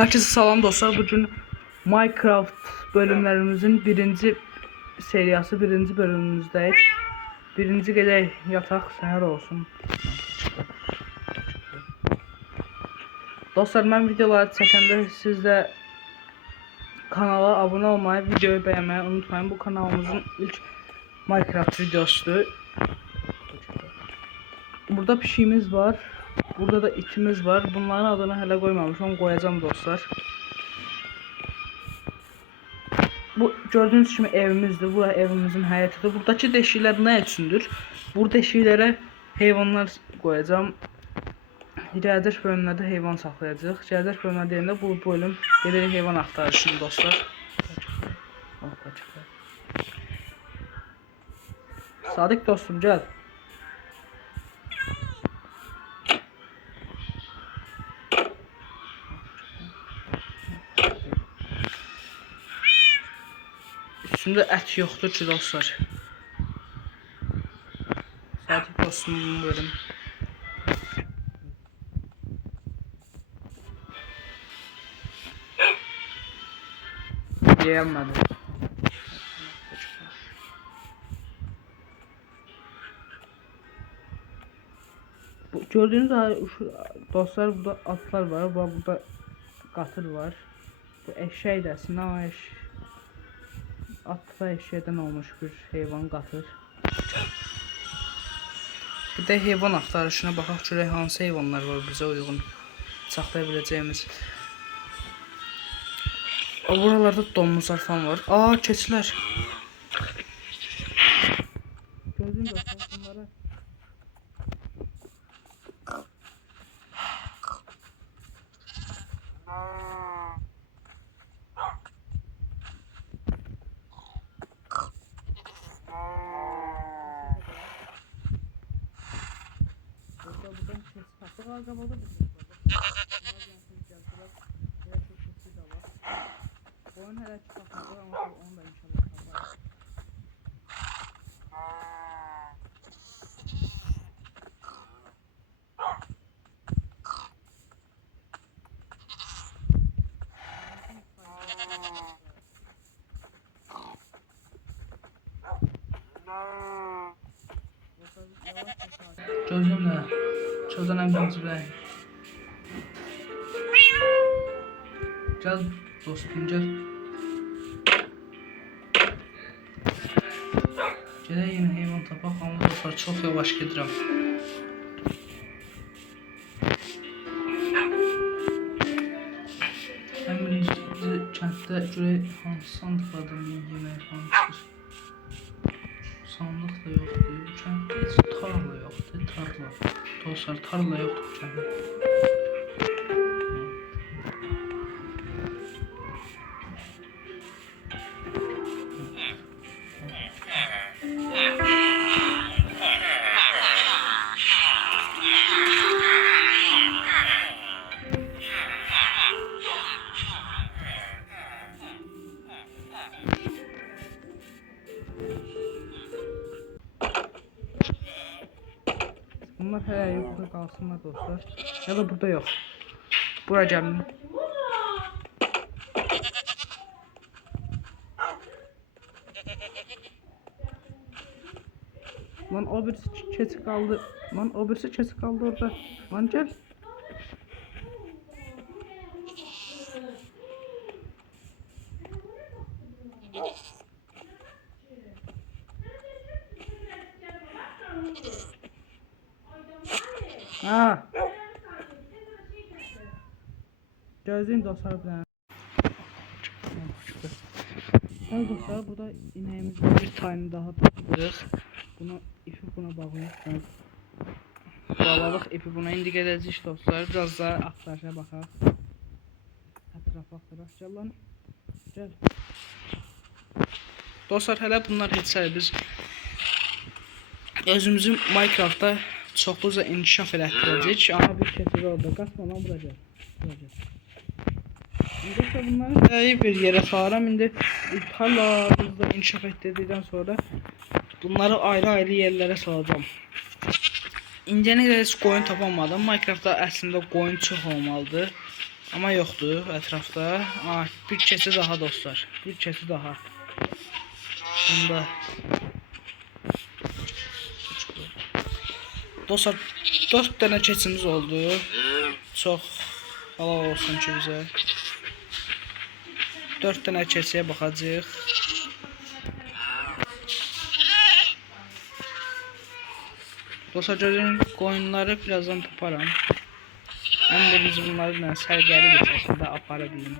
Herkese salam dostlar. Bugün Minecraft bölümlerimizin birinci seriyası, birinci bölümümüzdeyiz. Birinci gece yatak səhər olsun. Dostlar, ben videoları çəkəndə siz də kanala abone olmayı, videoyu beğenmeyi unutmayın. Bu kanalımızın ilk Minecraft videosudur. Burada pişiğimiz var. Burada da itimiz var. Bunların adını hələ qoymamışam, qoyacağım dostlar. Bu gördüğünüz kimi evimizdir. Bura evimizin həyətidir. Buradakı deşiklər nə üçündür? Bu deşiklərə heyvanlar qoyacağam. Gələcək bölümlərdə heyvan saxlayacağıq. Gələcək bölümlər deyəndə bu bölüm gedirik heyvan axtarışını dostlar. Sadiq dostum, gəl. Üstündə ət yoxdur ki dostlar. Sadiq dostum, bunu verim. Yiyəmədi. Gördüğünüz dostlar, burada atlar var. Burada qatır var. Bu eşək də əslində, at və eşəkdən olmuş bir heyvan qatır. Bir də heyvan axtarışına baxaq, görək hansı heyvanlar var bizə uyğun saxlaya biləcəyimiz. Buralarda domuzlar falan var. Keçilər. Gördüyün dostlar, bunlara buradan kes taptık arabada oyun hələ ki tapmadı, amma onu da inşallah taparız. Gözümlə çöldən birinci bəy. Gəl dostum, gəl. Gələk yeni heyvan tapaq, amma dostlar çox yavaş gedirəm. Ən birinci kənddə görək hansı sandıqlardan yemək falan çıxır. Sandıq da yoxdur. Bu kənddə heç tarla yoxdur. Tarla. Dostlar, tarla yoxdur bu kənddə. Bunlar hələ yoxdur, qalsınlar dostlar. Ya da burada yox. Bura gəlin. Lan o birisi keçi qaldı. Lan o birisi keçi qaldı orada. Lan gəl. Gözleyin dostlar bir tane. Evet dostlar, burada ineğimizin bir tane daha tapdıq. Bunu ipi buna bağlayaq. Bağladıq ipi buna, indi gedəcəyik dostlar. Biraz daha axtarışa baxaq. Ətrafa axtaraq. Gəl lan. Gəl. Dostlar, hələ bunlar keçsələr biz özümüzü Minecraftda çoxluca inkişaf elətdirəcəyik. Amma bir keçir orada. Qaçma lan, bura gəl. Bura gəl. Dostlar, bunları bir yere sağlam, indi hala hızla inkişaf ettirdikten sonra bunları ayrı yerlere salacağım. İncəyə qədər heç qoyun tapamadım. Minecraftda əslində qoyun çox olmalıdır. Amma yoxdur ətrafda. Bir keçi daha dostlar. Bir keçi daha. Bunda dostlar 4 dənə keçimiz oldu. Çox halal olsun ki bizə. 4 dənə keçiyə baxacağıq. Dostlar görün qoyunları birazdan taparam. Mən də biz bunları sərgəli bir şəkildə apara bilim.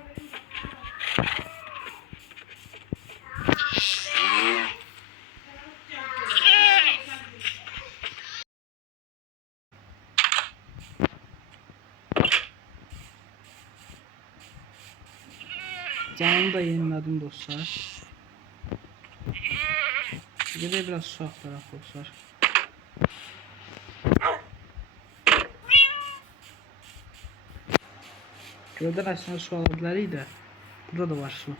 Canımı da yeniledim dostlar. Bir de biraz su aktarak dostlar. Gölden aslında su alabiləyiydi. Burada da var su.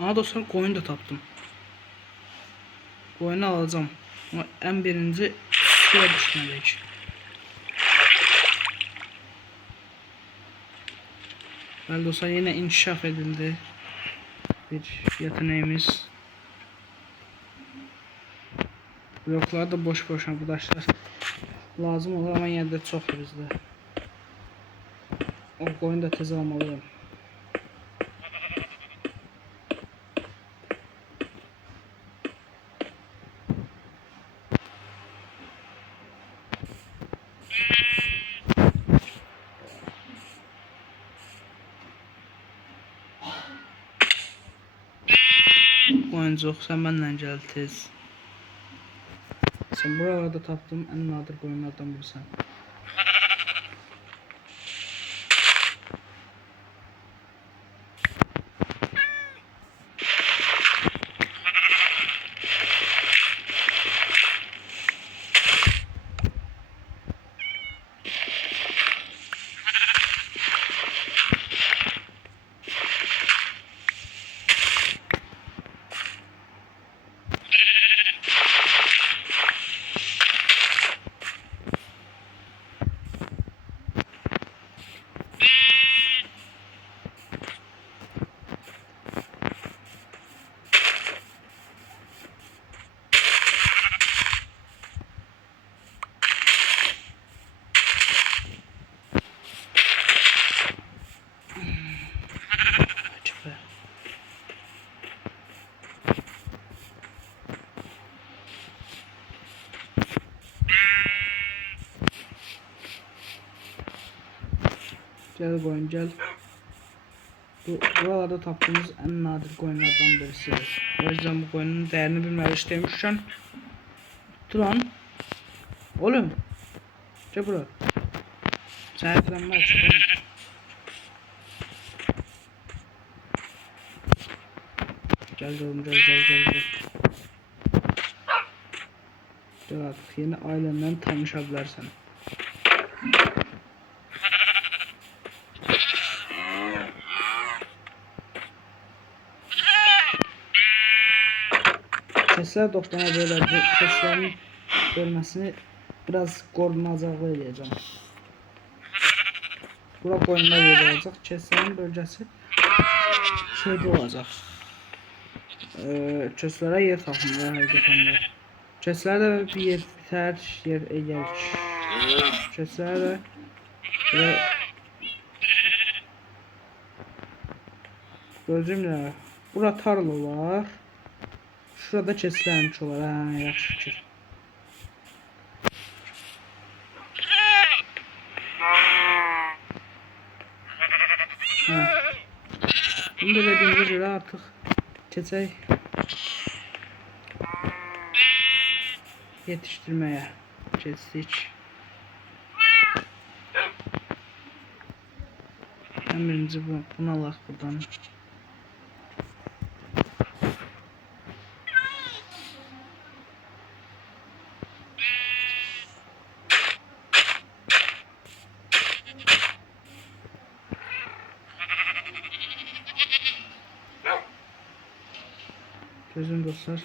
Aha dostlar koyun da tapdım. Koyunu alacağım. Ama en birinci suya düşmeliyik. Bəli dostlar yine inkişaf edildi. Bir yeteneğimiz. Bloklar da boş arkadaşlar. Lazım olur ama yine de çoxdur bizdə. O koyunu da tez almalıyım. Oyuncaq sen mənlə gəl tez. Sen buralarda tapdığım en nadir qoyunlardan birisən. Gel koyun gel. Buralarda tapdığımız en nadir koyunlardan birisidir. O yüzden bu koyunun değerini bilmeli istemişken. Turan. Oğlum. Gel buraya. Sahiplenme açık. Gel oğlum gel. Gel artık yeni ailenden tanışabilirsin. Sesler toplama böyle seslerin bölmesini biraz koordinatlı edeceğim. Bura koyunlar yeri olacak. Seslerin bölgesi şeyde olacak. Çöslere yer tapmıyor həqiqətən. Çöslere bir yer biter, yer egelik. Çöslere de gözümlə bura tarla var. Şurada çeslənmiş olar. Ha, yaxşı fikir. Bunu da dediğimize göre artık keçək yetiştirmeye geçtik. En birinci bunu alaq buradan. Gözün dostlar.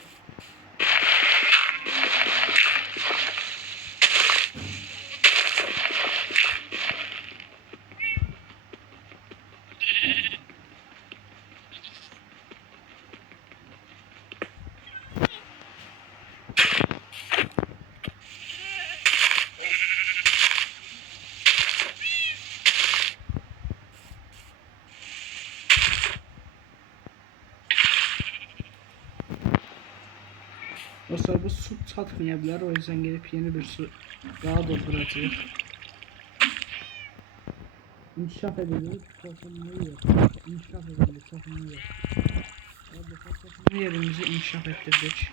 Dostlar bu su çatmayabilir, o yüzden gelip yeni bir su daha dolduracağız. İnkişaf edilir, çatılmıyor. İnkişaf edilir, çatılmıyor. Yerimizi inkişaf ettirdik.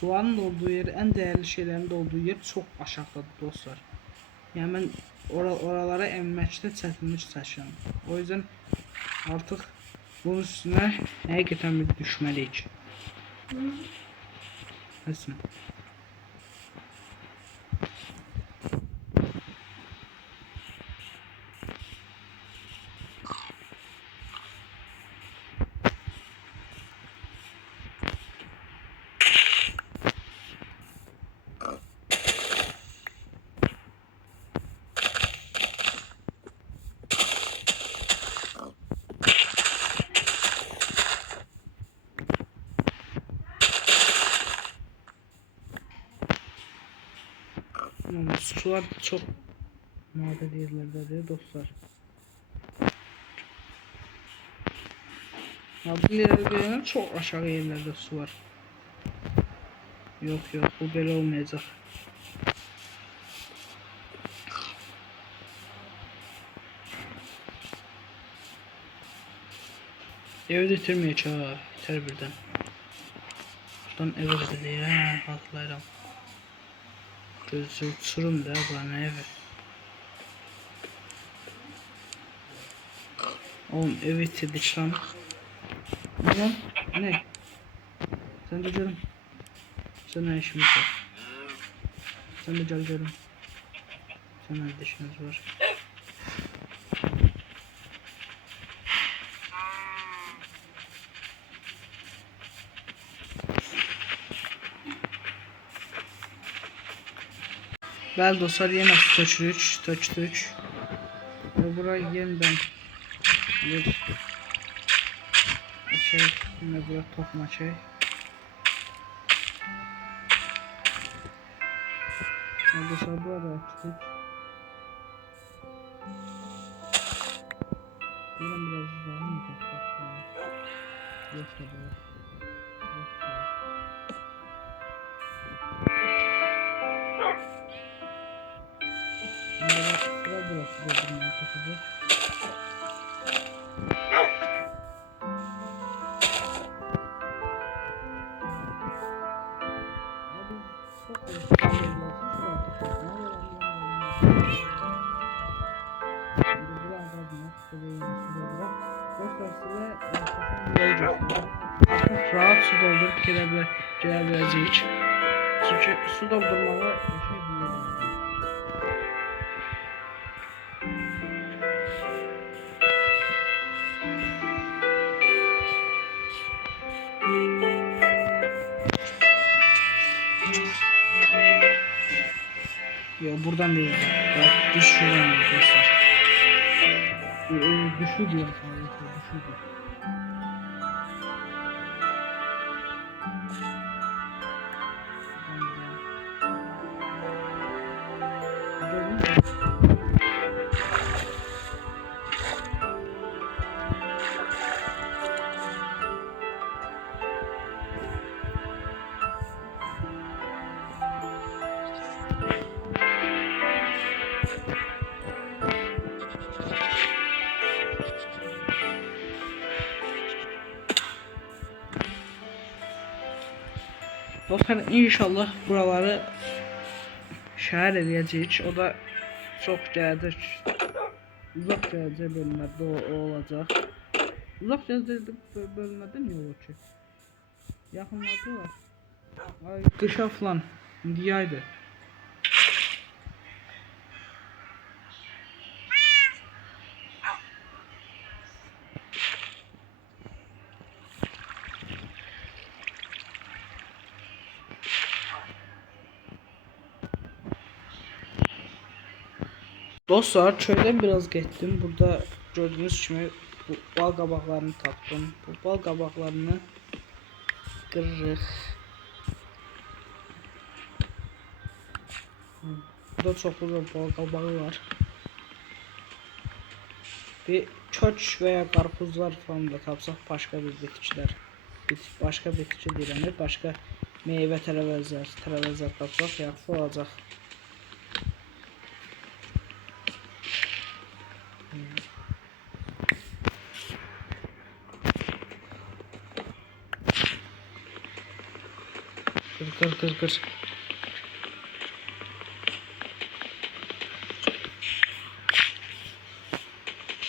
Suların olduğu yer, en değerli şeylerin de olduğu yer çok aşağıdadır dostlar. Yani ben oralara enməkdə çətinlik çəkirəm. O yüzden artık bunun üstüne həqiqətən bir düşməliyik. Nəsin? Sular çok nadir yerlerdedir dostlar. Nadir yerlerde çok aşağı yerlerde su var. Yok bu böyle olmayacak. Evi bitirmeyecek ha, biter birden. Buradan eve gidiyor ha, hatırlayıram. Gözü uçurum da bana evi. Oğlum evi bitirdik lan. Ulan ne? Sen de canım. Sen ne işimiz var? Sen de gel canım. Sen ne işimiz var? Bəli dostlar, yenə tökdük. Və bura yenidən bir açək, yine bura toxum açək. Dostlar burada açtık. Buradan biraz daha mı toxum? Yok da bu. Burası doldurmaya kaçacak. Rahat su doldurup gelebileceğiz. Çünkü su doldurmalı şey biliyorum. Yok buradan değil. Bak düş şuradan arkadaşlar. Düşü diyor sadece. Düşü diyor. Dostlar inşallah buraları şəhər edəcəyik. O da çox gələcək. Uzaq gələcək bölmədə o olacaq. Uzaq gələcək bölmədə nə olur ki? Yaxınlarda var. Ay qışa falan. İndi yaydır. Dostlar köyden biraz getdim. Burada gördüğünüz kimi bu bal qabaqlarını tapdım. Bu bal qabaqlarını qırırıq. Burada çoxlu da bal qabağı var. Bir kök veya qarpızlar falan da tapsaq başqa bir bitkilər. Başqa bitki deyirəm, başqa meyvə tərəvəzlər tapsaq yaxşı olacaq. Kır.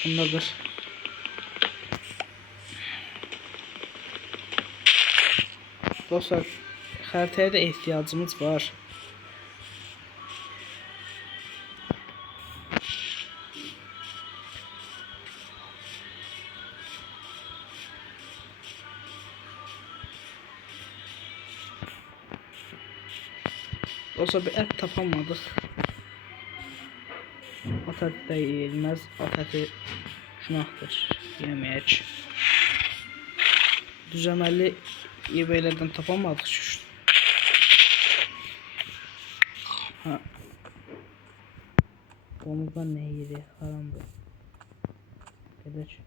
Bunu da kır. Dostlar, xəritəyə də ehtiyacımız var. Dostlar, bir ət tapamadıq. At əti də yeyilməz. At əti günahdır, yeməyək. Düzəməli eBay'lərdən tapamadık şu. Ha. Domuzdan ne yedi? Haram bu. Gedək.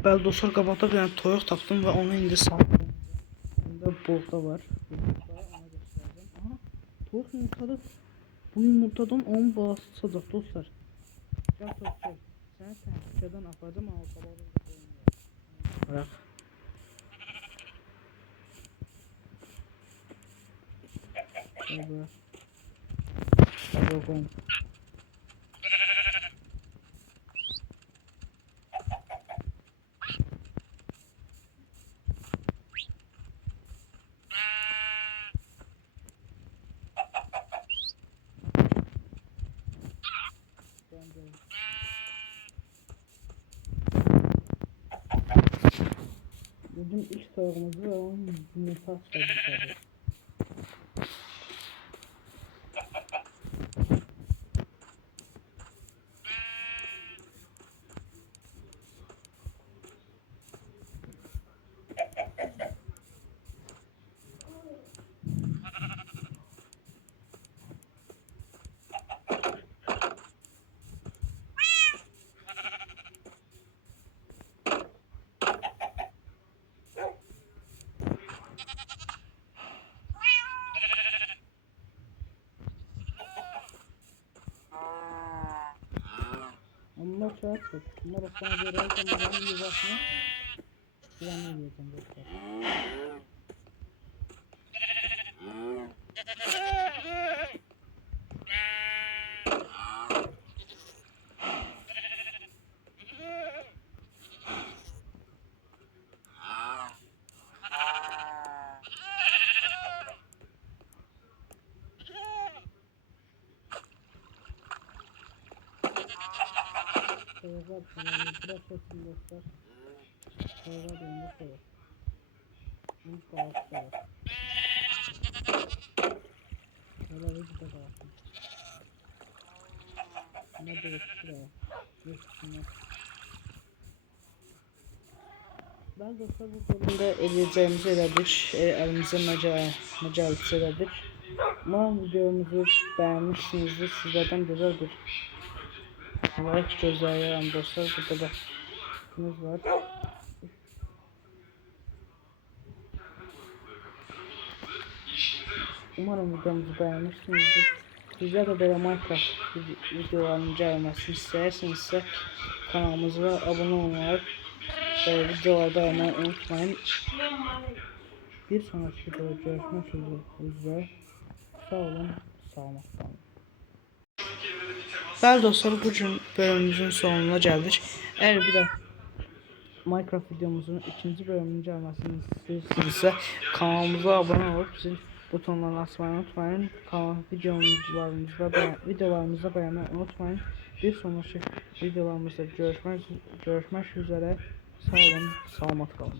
Bəli dostlar, qabaqda bir dənə toyuq tapdım və onu indi saldım. Bunda buğda var. Ona göstərdim. Aha, toyuq yumurtladı. Bu yumurtadan onun balası çıxacaq dostlar. Gəl toyuq. Səni təhlükədən aparacağım ama qabağda qoymayacağım. Bırak. Bırak. Bırak. Bugün ilk soyğumuzu ve onun yumurta açacağız. Onlar çağır çok. Bunlar sana bir rayken buranın yuvasına güvenli diyeceğim dostlar. Soğuğa biraz olsun dostlar. Soğuğa dönüyor soğuk. İlk balık da var. Böyle bir de balık. Ne de şuraya. Üstüne. Ben dostlar bu bölümde eləyəcəyimizi elədik. Əlimizə məcəlis elədik. Umarım videomuzu bəyənmişsinizdir. Sizlərdən gözəl bir like gözləyirəm dostlar. Burada da var. Umarım videomuzu bəyənmişsinizdir. Sizlər də belə Minecraft videolarının gəlməsini istəyirsinizsə kanalımıza abunə olmayı ve videoları beğenmeyi unutmayın. Bir sonraki videoda görüşmek üzere. Sağ olun, sağlık kalın. Bəli dostlar, bugün bölümümüzün sonuna geldik. Eğer bir de Minecraft videomuzun ikinci bölümünün gelmesini istiyorsanız kanalımıza abone olup zil butonlarını açmayı unutmayın. Videolarımızda beğenmeyi unutmayın. Bir sonraki videolarımızda görüşmek üzere. Sağ olun, selamat kalın.